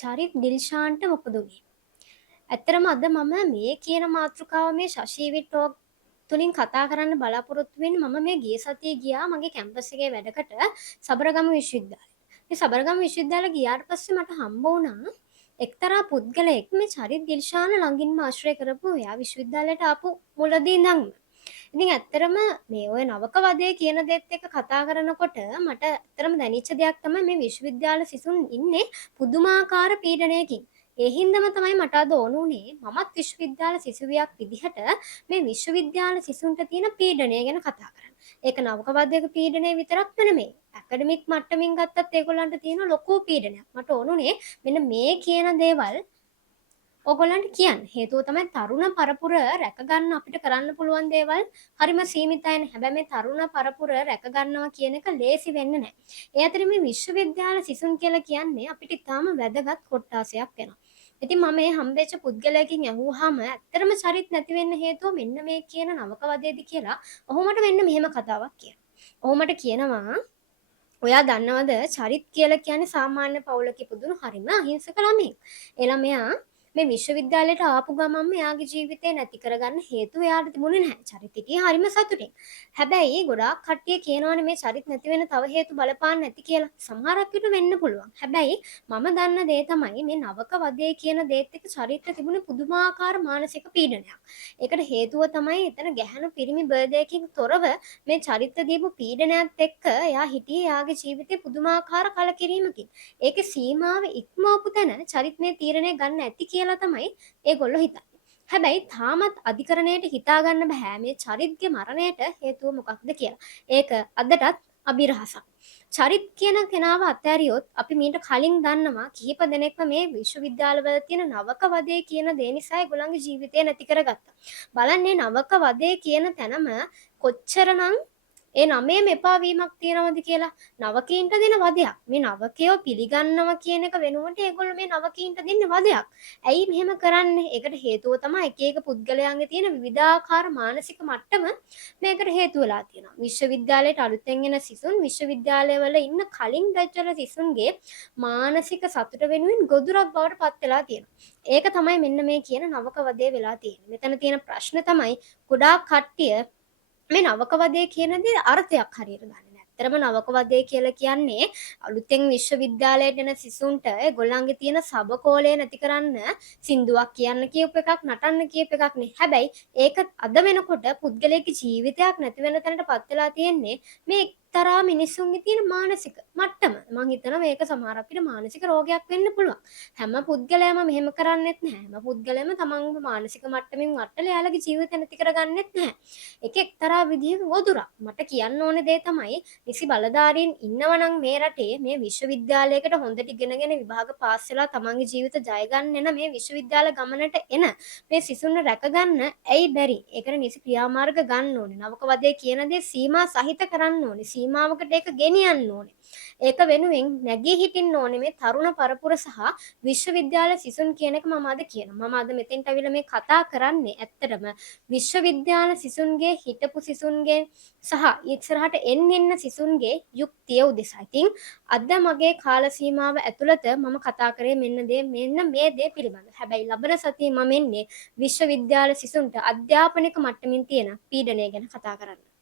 චරිත් ඩිල්ෂාන්ට මොකද උනේ? ඇත්තටම අද මම මේ කියන මාතෘකාව මේ ශෂීවිට් ටෝක් තුලින් කතා කරන්න බලාපොරොත්තු වෙන්නේ මම මේ ගිය සතියේ ගියා මගේ කැම්පස් එකේ වැඩකට සබරගම විශ්වවිද්‍යාලෙට. මේ සබරගම විශ්වවිද්‍යාලෙ ගියාට පස්සේ මට හම්බ වුණා එක්තරා පුද්ගලයෙක් මේ චරිත් ඩිල්ෂාන ළඟින්ම ආශ්‍රය කරපු එයා විශ්වවිද්‍යාලයට ආපු මුලදී ඉඳන්ම. ඉතින් ඇත්තටම මේ ඔය නවක වදේ කියන දේත් එක්ක කතා කරනකොට මට ඇත්තටම දැනෙච්ච දෙයක් තමයි මේ විශ්වවිද්‍යාල සිසුන් ඉන්නේ පුදුමාකාර පීඩනයකින්. ඒ හින්දාම තමයි මට අද ඕන උනේ මමත් විශ්වවිද්‍යාල සිසුවියක් විදිහට මේ විශ්වවිද්‍යාල සිසුන්ට තියෙන පීඩනය ගැන කතා කරන්න. ඒක නවක වදයක පීඩනය විතරක්ම නෙමෙයි. ඇකඩමික් මට්ටමින් ගත්තත් ඒගොල්ලන්ට තියෙන ලොකු පීඩනයක්. මට ඕන උනේ මෙන්න මේ කියන දේවල් ඕගොල්ලන්ට කියන්න. හේතුව තමයි තරුණ පරපුර රැකගන්න අපිට කරන්න පුළුවන් දේවල් හරිම සීමිතයිනේ. හැබැයි මේ තරුණ පරපුර රැකගන්නවා කියන එක ලේසි වෙන්නේ නැහැ. ඒ අතරේ මේ විශ්වවිද්‍යාල සිසුන් කියලා කියන්නේ අපිට ඉතාම වැදගත් කොට්ටාසයක් වෙනවා. ඉතින් මම මේ හම්බෙච්ච පුද්ගලයෙක්ගෙන් ඇහුවාම ඇත්තටම චරිත් නැති වෙන්න හේතුව මෙන්න මේ කියන නවක වදේද කියලා ඔහු මට මෙන්න මෙහෙම කතාවක් කියනවා. ඔහු මට කියනවා ඔයා දන්නවද චරිත් කියලා කියන්නේ සාමාන්‍ය පවුලක ඉපදුණු හරිම අහිංසක ළමයෙක්. ඒ ළමයා මේ විශ්වවිද්‍යාලයට ආපු ගමන්ම එයාගේ ජීවිතේ නැති කරගන්න හේතුව එයාට තිබුණේ නැහැ. චරිත් හිටියේ හරිම සතුටින්. හැබැයි ගොඩාක් කට්ටිය කියනවනේ මේ චරිත් නැති වෙන තව හේතු බලපාන්න නැති කියලා. සමහරක් විට වෙන්න පුළුවන්. හැබැයි මම දන්න දේ තමයි මේ නවක වදේ කියන දේත් එක්ක චරිත්ට තිබුණේ පුදුමාකාර මානසික පීඩනයක්. ඒකට හේතුව තමයි එතන ගැහැණු පිරිමි බර්ධයකින් තොරව මේ චරිත දීපු පීඩනයත් එක්ක එයා හිටියේ එයාගේ ජීවිතේ පුදුමාකාර කලකිරීමකින්. ඒකේ සීමාව ඉක්මවපු තැන චරිත් මේ තීරණය ගන්න ඇති කියලා තමයි ඒගොල්ලෝ හිතන්නේ. හැබැයි තාමත් අධිකරණයට හිතා ගන්න බෑ මේ චරිත්ගේ මරණයට හේතුව මොකක්ද කියලා. ඒක අදටත් අභිරහසක්. චරිත් කියන කෙනාව අත්හැරියොත් අපි මීට කලින් දන්නවා කිහිප දෙනෙක්ම මේ විශ්වවිද්‍යාලවල තියෙන නවක වදේ කියන දේ නිසා ඒගොල්ලන්ගේ ජීවිතය නැති කරගත්තා. බලන්නේ නවක වදේ කියන තැනම කොච්චරනම් ඒ නමේම එපා වීමක් තියනවද කියලා. නවකීන්ට දෙන වදයක්. මේ නවකයෝ පිළිගන්නවා කියන එක වෙනුවට ඒගොල්ලෝ මේ නවකීන්ට දෙන්නේ වදයක්. ඇයි මෙහෙම කරන්නේ? ඒකට හේතුව තමයි එක එක පුද්ගලයන්ගේ තියෙන විවිධාකාර මානසික මට්ටම මේකට හේතු වෙලා තියෙනවා. විශ්වවිද්‍යාලයට අලුතෙන් එන සිසුන් විශ්වවිද්‍යාලවල ඉන්න කලින් දැච්චල සිසුන්ගේ මානසික සතුට වෙනුවෙන් ගොදුරක් බවට පත් වෙලා තියෙනවා. ඒක තමයි මෙන්න මේ කියන නවක වදේ වෙලා තියෙන්නේ. මෙතන තියෙන ප්‍රශ්න තමයි ගොඩාක් කට්ටිය මේ නවක වදේ කියන දේ අර්ථයක් හරියට දන්නේ නැහැ. ඇත්තටම නවක වදේ කියලා කියන්නේ අලුතෙන් විශ්වවිද්‍යාලයට එන සිසුන්ට ඒගොල්ලන්ගේ තියෙන සබකෝලය නැති කරන්න සින්දුවක් කියන්න කියපු එකක් නටන්න කියපු එකක් නේ. හැබැයි ඒක අද වෙනකොට පුද්ගලයාගේ ජීවිතයක් නැති වෙන තැනටපත් වෙලා තියෙන්නේ මේ එක්තරා මිනිස්සුන්ගේ තියෙන මානසික මට්ටම. මම හිතනවා මේක සමහර අපිට මානසික රෝගයක් වෙන්න පුළුවන්. හැම පුද්ගලයාම මෙහෙම කරන්නෙත් නැහැ. හැම පුද්ගලයාම තමන්ගේ මානසික මට්ටමින් වටලා එයාලගේ ජීවිතය නැති කරගන්නෙත් නැහැ. ඒක එක්තරා විදිහක ගොදුරක්. මට කියන්න ඕනේ දේ තමයි නිසි බලධාරීන් ඉන්නවනම් මේ රටේ මේ විශ්වවිද්‍යාලයකට හොඳට ඉගෙනගෙන විභාග පාස් වෙලා තමන්ගේ ජීවිත ජය ගන්න එන මේ විශ්වවිද්‍යාල ගමනට එන මේ සිසුන්ව රැකගන්න ඇයි බැරි? ඒකට නිසි ක්‍රියාමාර්ග ගන්න ඕනේ. නවක වදේ කියන දේ සීමා සහිත කරන්න ඕනේ. සීමාවකට ඒක ගෙනියන්න ඕනේ. ඒක වෙනුවෙන් නැගී හිටින්න ඕනේ මේ තරුණ පරපුර සහ විශ්වවිද්‍යාල සිසුන් කියන එක මම අද කියනවා. මම අද මෙතෙන්ට අවිලා මේ කතා කරන්නේ ඇත්තටම විශ්වවිද්‍යාල සිසුන්ගේ හිටපු සිසුන්ගේ සහ ඉස්සරහට එන්න සිසුන්ගේ යුක්තිය උදෙසා. ඉතින් අද මගේ කාල සීමාව ඇතුළත මම කතා කරේ මෙන්න මේ දේ පිළිබඳව. හැබැයි ලබන සතියේ මම එන්නේ විශ්වවිද්‍යාල සිසුන්ට අධ්‍යාපනික මට්ටමින් තියෙන පීඩනය ගැන කතා කරන්න.